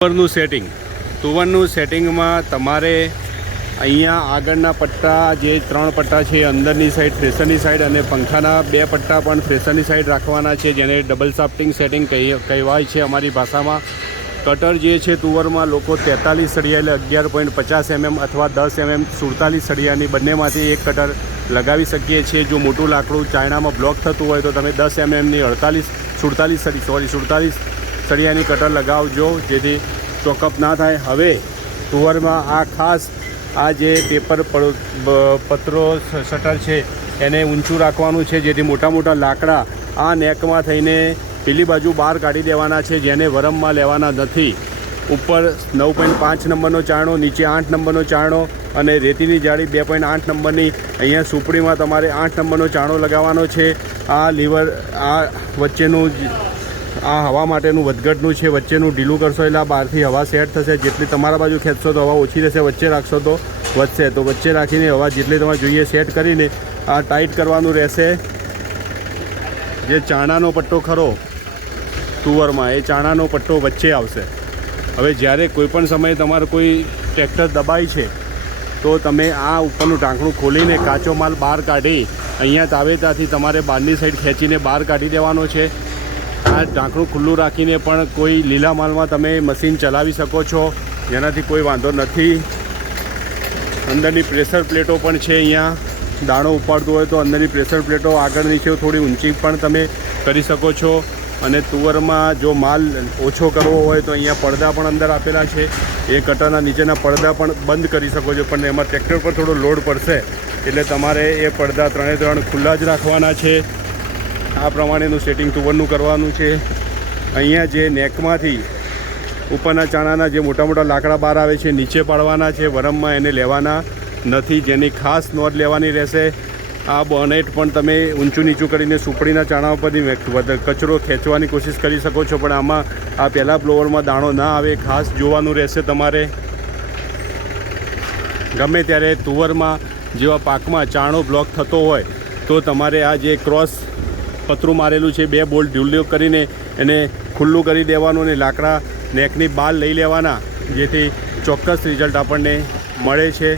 તુવરનું સેટિંગમાં તમારે અહીંયા આગળના પટ્ટા જે 3 પટ્ટા છે અંદરની સાઈડ થ્રેસરની સાઈડ અને પંખાના 2 પટ્ટા પણ થ્રેસરની સાઈડ રાખવાના છે, જેને ડબલ શાફ્ટિંગ સેટિંગ કહેવાય છે અમારી ભાષામાં. કટર જે છે તુવરમાં લોકો 43 સળિયા એટલે 11.50 mm અથવા 10 mm 47 સળિયાની બંનેમાંથી એક કટર લગાવી શકીએ છીએ. જો મોટું લાકડું ચાઇનામાં બ્લોક થતું હોય તો તમે 10 mmની 47 સળિયાની કટર લગાવજો, જેથી ચોકઅપ ના થાય. હવે તુવરમાં આ ખાસ આ જે પેપર પતરો શટર છે એને ઊંચું રાખવાનું છે, જેથી મોટા મોટા લાકડા આ નેકમાં થઈને પેલી બાજુ બહાર કાઢી દેવાના છે, જેને વરમમાં લેવાના નથી. ઉપર 9.5 નંબરનો ચારણો, નીચે 8 નંબરનો ચારણો અને રેતીની જાળી 2.8 નંબરની. અહીંયા સુપડીમાં તમારે 8 નંબરનો ચારણો લગાવવાનો છે. આ લીવર આ વચ્ચેનું આ હવા માટેનું વધઘટનું છે, વચ્ચેનું ઢીલું કરશો એટલે આ બહારથી હવા સેટ થશે. જેટલી તમારા બાજુ ખેંચશો તો હવા ઓછી રહેશે, વચ્ચે રાખશો તો વધશે. તો વચ્ચે રાખીને હવા જેટલી તમારે જોઈએ સેટ કરીને આ ટાઈટ કરવાનું રહેશે. જે ચાણાનો પટ્ટો ખરો તુવરમાં એ ચાણાનો પટ્ટો વચ્ચે આવશે. હવે જ્યારે કોઈપણ સમયે તમારે કોઈ ટ્રેક્ટર દબાય છે તો તમે આ ઉપરનું ઢાંકણું ખોલીને કાચો માલ બહાર કાઢી અહીંયા તાવેતાથી તમારે બહારની સાઈડ ખેંચીને બહાર કાઢી દેવાનો છે. આ ઢાંકણું ખુલ્લું રાખીને પણ કોઈ લીલા માલમાં તમે મશીન ચલાવી શકો છો, જેનાથી કોઈ વાંધો નથી. અંદરની પ્રેશર પ્લેટો પણ છે. અહીંયા દાણો ઉપાડતો હોય તો અંદરની પ્રેશર પ્લેટો આગળ નીચે થોડી ઊંચી પણ તમે કરી શકો છો. અને તુવરમાં જો માલ ઓછો કરવો હોય તો અહીંયા પડદા પણ અંદર આપેલા છે. એ કટરના નીચેના પડદા પણ બંધ કરી શકો છો, પણ એમાં ટ્રેક્ટર પર થોડો લોડ પડશે એટલે તમારે એ પડદા 3 ખુલ્લા જ રાખવાના છે. આ પ્રમાણેનું સેટિંગ તુવરનું કરવાનું છે. અહીંયા જે નેકમાંથી ઉપરના ચાણાના જે મોટા મોટા લાકડા બહાર આવે છે નીચે પાડવાના છે, વરમમાં એને લેવાના નથી, જેની ખાસ નોંધ લેવાની રહેશે. આ બોનેટ પણ તમે ઊંચું નીચું કરીને સુપડીના ચાણા ઉપરથી કચરો ખેંચવાની કોશિશ કરી શકો છો, પણ આમાં આ પહેલાં બ્લોવરમાં દાણો ના આવે ખાસ જોવાનું રહેશે તમારે. ગમે ત્યારે તુવરમાં જેવા પાકમાં ચાણો બ્લોક થતો હોય તો તમારે આ જે ક્રોસ પતરું મારેલું છે 2 બોલ્ટ ઢીલો કરીને એને ખુલ્લું કરી દેવાનું અને લાકડા નેકની બહાર લઈ લેવાના, જેથી ચોક્કસ રિઝલ્ટ આપણને મળે છે.